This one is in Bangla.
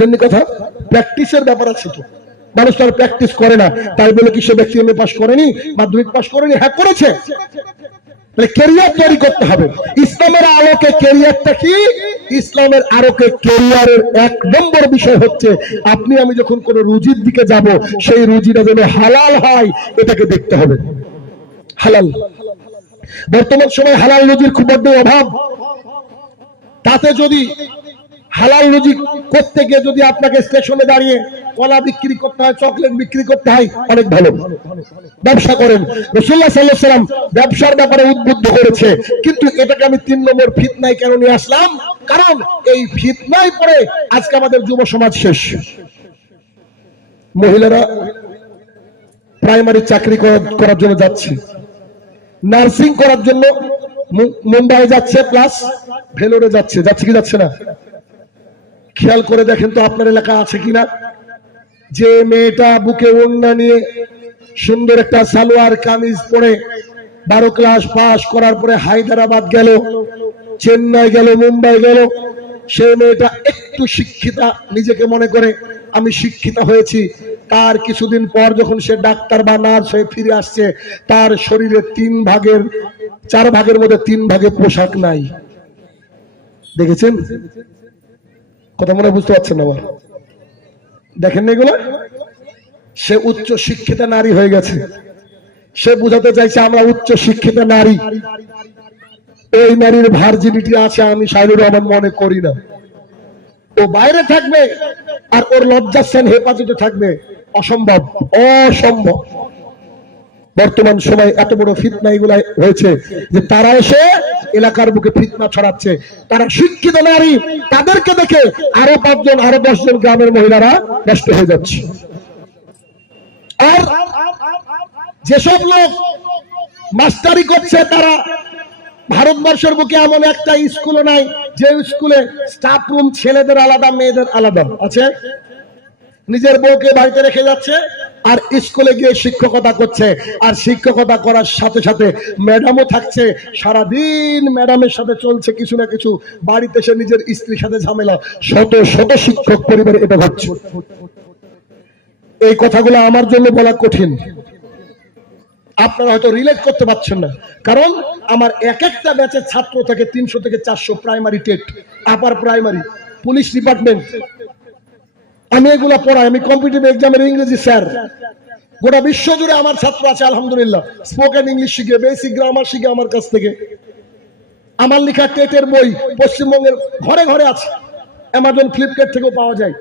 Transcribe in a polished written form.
জন্য কথা প্র্যাকটিসের ব্যাপার আছে। তো মানুষ তার প্র্যাকটিস করে না, তাই বলে কি সে ব্যক্তি এমএ পাস করেনি, মাধ্যমিক পাস করেনি? হ্যাঁ করেছে। তাহলে ক্যারিয়ার তৈরি করতে হবে। ইসলামের আলোকে ক্যারিয়ারটা কি? ইসলামের আলোকে ক্যারিয়ারের এক নম্বর বিষয় হচ্ছে আপনি আমি যখন কোন রুজির দিকে যাব, সেই রুজিটা যেন হালাল হয় এটাকে দেখতে হবে। হালাল, বর্তমান সময় হালাল রুজির খুব বড় অভাব। তাতে যদি হালাল রুজি করতে গিয়ে যদি আপনাকে স্টেশনে দাঁড়িয়ে কলা বিক্রি করতে হয়, চকলেট বিক্রি করতে হয়, অনেক ভালো, ব্যবসা করেন। রাসূলুল্লাহ সাল্লাল্লাহু আলাইহি ওয়াসাল্লাম ব্যবসার ব্যাপারে উদ্বুদ্ধ করেছে, কিন্তু এটাকে আমি 3 নম্বর ফিতনায় কেন নিয়ে আসলাম? কারণ এই ফিতনায় পড়ে আজকে আমাদের যুব সমাজ শেষ। মহিলারা প্রাইমারি চাকরি করার জন্য যাচ্ছে, নার্সিং করার জন্য মুম্বাই যাচ্ছে, প্লাস ভেলোরে যাচ্ছে। যাচ্ছে কি যাচ্ছে না? খেয়াল করে দেখেন তো আপনার এলাকা আছে কিনা, যে মেয়েটা বুকে ওড়না নিয়ে সুন্দর একটা সালোয়ার কামিজ পরে 12 ক্লাস পাস করার পরে হায়দ্রাবাদ গেল, চেন্নাই গেল, মুম্বাই গেল, সেই মেয়েটা একটু শিক্ষিতা নিজেকে মনে করে আমি শিক্ষিতা হয়েছি। তার কিছুদিন পর যখন সে ডাক্তার বা নার্স হয়ে ফিরে আসছে, তার শরীরে 4 ভাগের মধ্যে 3 ভাগে পোশাক নাই। দেখেছেন কথা মনে বুঝতে পারছেন না? দেখেন এগুলো। সে উচ্চ শিক্ষিতা নারী হয়ে গেছে, সে বুঝাতে চাইছে আমরা উচ্চ শিক্ষিতা নারী। ওই নারীর ভার্জিনিটি আছে আমি শাহিনুর রহমান মনে করি না। ও বাইরে থাকবে আর ওর লজ্জাস্থান হেফাজতে থাকবে, অসম্ভব, অসম্ভব। বর্তমান সময় এত বড় ফিতনা এগুলা হয়েছে যে তারা এসে এলাকার বুকে ফিতনা ছড়াচ্ছে। তারা শিক্ষিত নারী, তাদেরকে দেখে আরো 5 জন আরো 10 জন গ্রামের মহিলারা নষ্ট হয়ে যাচ্ছে। আর যেসব লোক মাস্টারি করছে, তারা ভারতবর্ষের বুকে এমন একটা স্কুলও নাই যে স্কুলে স্টাফ রুম ছেলেদের আলাদা মেয়েদের আলাদা আছে। নিজের বউকে বাড়িতে রেখে যাচ্ছে আর স্কুলে গিয়ে শিক্ষকতা করছে, আর শিক্ষকতা করার সাথে সাথে ম্যাডামও থাকছে। সারাদিন ম্যাডামের সাথে চলছে কিছু না কিছু, বাড়িতে সে নিজের স্ত্রীর সাথে ঝামেলা। শত শত শিক্ষক পরিবারে এটা ঘটছে। এই কথাগুলো আমার জন্য বলা কঠিন, আপনারা হয়তো রিলেট করতে পারছেন না, কারণ আমার এক একটা ব্যাচের ছাত্র থেকে 300 থেকে 400, primary TET, upper primary, police department, আমি এগুলা পড়াই। আমি কম্পিটিটিভ এক্সামের ইংরেজি স্যার। গোটা বিশ্ব জুড়ে আমার ছাত্র আছে আলহামদুলিল্লাহ, স্পোকেন ইংলিশ শিখে, বেসিক গ্রামার শিখে আমার কাছ থেকে। আমার লেখা টেটের বই পশ্চিমবঙ্গের ঘরে ঘরে আছে, অ্যামাজন ফ্লিপকার্ট থেকেও পাওয়া যায়।